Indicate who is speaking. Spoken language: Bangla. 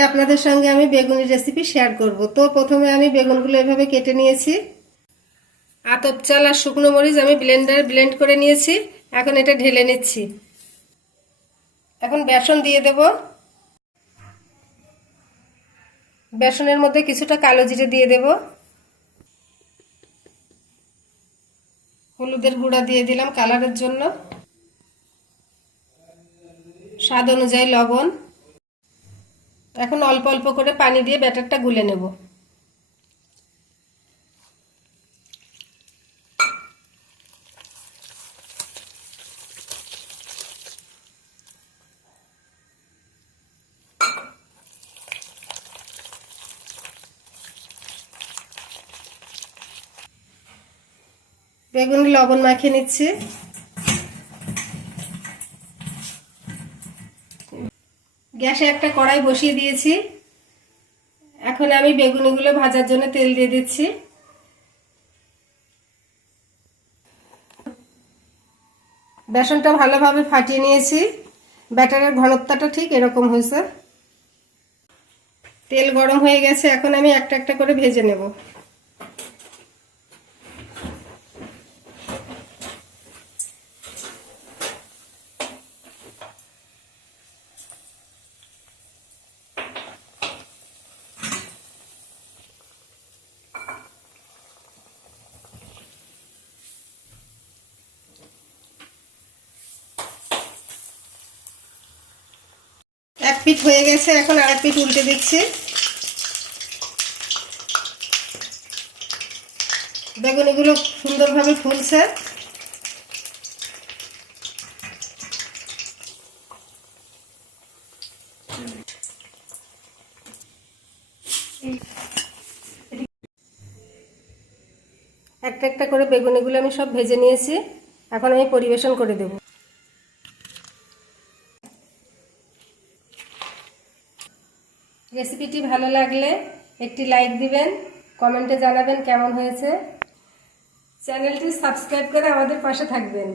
Speaker 1: আপনাদের সঙ্গে আমি বেগুনের রেসিপি শেয়ার করব। তো প্রথমে আমি বেগুনগুলো এভাবে কেটে নিয়েছি। আতপ চাল আর শুকনো মরিচ আমি ব্লেন্ডারে ব্লেন্ড করে নিয়েছি। এখন এটা ঢেলে নিচ্ছি। এখন বেসন দিয়ে দেব। বেসনের মধ্যে কিছুটা কালো জিরে দিয়ে দেব। হলুদের গুঁড়া দিয়ে দিলাম কালারের জন্য। স্বাদ অনুযায়ী লবণ। এখন অল্প অল্প করে পানি দিয়ে ব্যাটারটা গুলে নেব। বেগুন লবণ মাখিয়ে নিচ্ছি। গ্যাসে একটা কড়াই বসিয়ে দিয়েছি। এখন আমি বেগুনিগুলো ভাজার জন্য তেল দিয়ে দিচ্ছি। বেসনটা ভালোভাবে ফাটিয়ে নিয়েছি। ব্যাটারের ঘনত্বটা ঠিক এরকম হয়েছে। তেল গরম হয়ে গেছে, এখন আমি একটা একটা করে ভেজে নেব। পিঠ হয়ে গেছে, এখন আর এক পিঠ উল্টে দিচ্ছি। বেগুনিগুলো সুন্দরভাবে ফুলছে। একটা একটা করে বেগুনিগুলো আমি সব ভেজে নিয়েছি। এখন আমি পরিবেশন করে দেবো। রেসিপিটি ভালো লাগলে একটি লাইক দিবেন, কমেন্টে জানাবেন কেমন হয়েছে। চ্যানেলটি সাবস্ক্রাইব করে আমাদের পাশে থাকবেন।